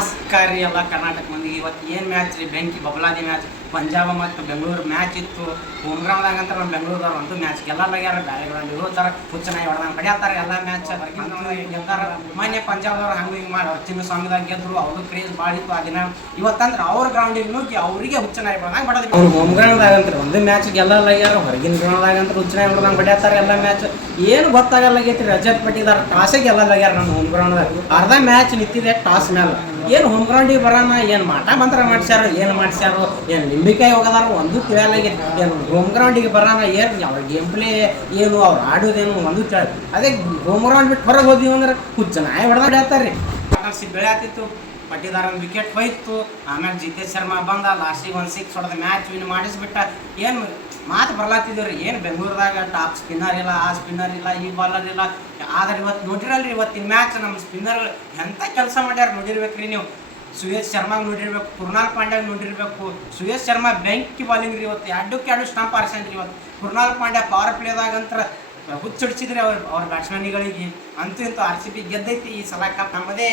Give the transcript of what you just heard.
ನಮಸ್ಕಾರ ರೀ ಎಲ್ಲ ಕರ್ನಾಟಕ ಮಂದಿ. ಇವತ್ತು ಏನು ಮ್ಯಾಚ್ ರೀ? ಬೆಂಕಿ ಬಬಲಾದಿ ಮ್ಯಾಚ್ ಪಂಜಾಬ್ ಮತ್ತು ಬೆಂಗಳೂರು ಮ್ಯಾಚ್ ಇತ್ತು. ಹೋಮ್ ಗ್ರೌಂಡ್ದಾಗ ಅಂತ ನಮ್ಮ ಬೆಂಗಳೂರದವ್ರು ಅಂತೂ ಮ್ಯಾಚ್ ಗೆಲ್ಲಲಾಗ್ಯಾರ ಬ್ಯಾರೆ ಗ್ರೌಂಡ್ ಇರೋತಾರ ಹುಚ್ಚನಾಗಿ ಹೊಡೆದಂಗೆ ಹೊಡ್ಯಾತಾರ ಎಲ್ಲ ಮ್ಯಾಚ್ ಗೆದ್ದಾರ ಮೊನ್ನೆ ಪಂಜಾಬ್ದವ್ರು ಹಂಗೆ ಹಿಂಗೆ ಮಾಡಿ ಅವ್ರು ಚಿನ್ನ ಸ್ವಾಮಿದಾಗ ಗೆದ್ರು. ಅವ್ರದ್ದು ಕ್ರೇಜ್ ಭಾಳ ಇತ್ತು ಆ ದಿನ. ಇವತ್ತಂದ್ರೆ ಅವ್ರ ಗ್ರೌಂಡಿಗೆ ನುಗ್ಗಿ ಅವರಿಗೆ ಹುಚ್ಚನಾಗಿ ಹೊಡೆದಂಗೆ ಹೊಡೆದ್ರು ಅವ್ರು ಹೋಮ್ ಗ್ರೌಂಡ್ದಾಗ ಅಂತ ಒಂದು ಮ್ಯಾಚ್ ಗೆಲ್ಲಲಾಗ್ಯಾರ ಹೊರಗಿನ ಗ್ರೌಂಡ್ದಾಗ ಅಂತ ಹುಚ್ಚನಾಗಿ ಹೊಡೆದಂಗೆ ಬಡಿಯತ್ತಾರೆ ಎಲ್ಲ ಮ್ಯಾಚ್ ಏನು ಗೊತ್ತಾಗಲ್ಲಾಗೈತಿ ರಜತ್ ಪಟ್ಟಿದಾರ ಟಾಸೇ ಗೆಲ್ಲಲಾಗ್ಯಾರ ನಮ್ಮ ಹೋಮ್ ಗ್ರೌಂಡ್ದಾಗ ಅರ್ಧ ಮ್ಯಾಚ್ ನಿಂತಿದೆ ಟಾಸ್ ಮೇಲೆ ಏನು ಹೋಮ್ ಗ್ರೌಂಡಿಗೆ ಬರೋಣ ಏನು ಮಾಟ ಮಂತ್ರ ಮಾಡಿಸ್ಯಾರ, ಏನು ಮಾಡ್ಸ್ಯಾರೋ, ಏನು ನಿಂಬಿಕಾಯಿ ಹೋಗದಾರ, ಒಂದು ತಿಳಿಯಲಾಗೈತಿ ಏನು ಹೋಮ್ ಗ್ರೌಂಡಿಗೆ ಬರೋಣ ಏನು ಅವ್ರ ಗೇಮ್ ಪ್ಲೇ ಏನು ಅವ್ರು ಆಡೋದೇನು ಒಂದು ತಿಳ ಅದೇ ಹೋಮ್ ಗ್ರೌಂಡ್ ಬಿಟ್ಟು ಹೊರಗೆ ಹೋದ್ವಿ ಅಂದ್ರೆ ಹುಚ್ಚ ನಾಯಿ ಹೊಡೆದ ಹೇಳ್ತಾರೆ ಬೆಳೆ ಆತಿತ್ತು ಪಟ್ಟಿದಾರ ಒಂದು ವಿಕೆಟ್ ಹೋಯ್ತು. ಆಮೇಲೆ ಜಿತೇಶ್ ಶರ್ಮಾ ಬಂದ ಲಾಸ್ಟಿಗೆ ಒಂದು ಸಿಕ್ಸ್ ಹೊಡೆದ ಮ್ಯಾಚ್ ವಿನ್ ಮಾಡಿಸ್ಬಿಟ್ಟ. ಏನು ಮಾತು ಬರ್ಲಾತಿದ್ವಿ ರೀ. ಏನು ಬೆಂಗಳೂರದಾಗ ಟಾಪ್ ಸ್ಪಿನ್ನರ್ ಇಲ್ಲ, ಆ ಸ್ಪಿನ್ನರ್ ಇಲ್ಲ, ಈ ಬಾಲರ್ ಇಲ್ಲ. ಆದ್ರೆ ಇವತ್ತು ನೋಡಿರಲ್ರಿ, ಇವತ್ತಿನ ಮ್ಯಾಚ್ ನಮ್ಮ ಸ್ಪಿನ್ನರ್ ಎಂಥ ಕೆಲಸ ಮಾಡ್ಯಾರ ನೋಡಿರ್ಬೇಕ್ರಿ ನೀವು. ಸುಯೇಶ್ ಶರ್ಮಾಗ್ ನೋಡಿರ್ಬೇಕು ಕುರ್ನಾಲ್ ಪಾಂಡ್ಯಾಗ ನೋಡಿರ್ಬೇಕು. ಸುಯೇಶ್ ಶರ್ಮಾ ಬೆಂಕಿ ಬಾಲಿಂಗ್ ರೀ ಇವತ್ತು. ಎರಡಕ್ಕೆ ಎರಡು ಸ್ಟಂಪ್ ಆರ್ಸಂದ್ರಿ ಇವತ್ತು. ಕುರ್ನಾಲ್ ಪಾಂಡ್ಯ ಪವರ್ ಪ್ಲೇದಾಗ ಹುಚ್ಚಿಡ್ಸಿದ್ರೆ ಹುಚ್ಚಿಡ್ಸಿದ್ರಿ ಅವ್ರ ಅವ್ರ ಬ್ಯಾಟ್ಸ್ಮನ್ಗಳಿಗೆ ಅಂತೂ ಇಂತೂ ಆರ್ ಸಿ ಬಿ ಗೆದ್ದೈತಿ ಈ ಸಲ ಕಪ್ ನಮ್ಮದೇ.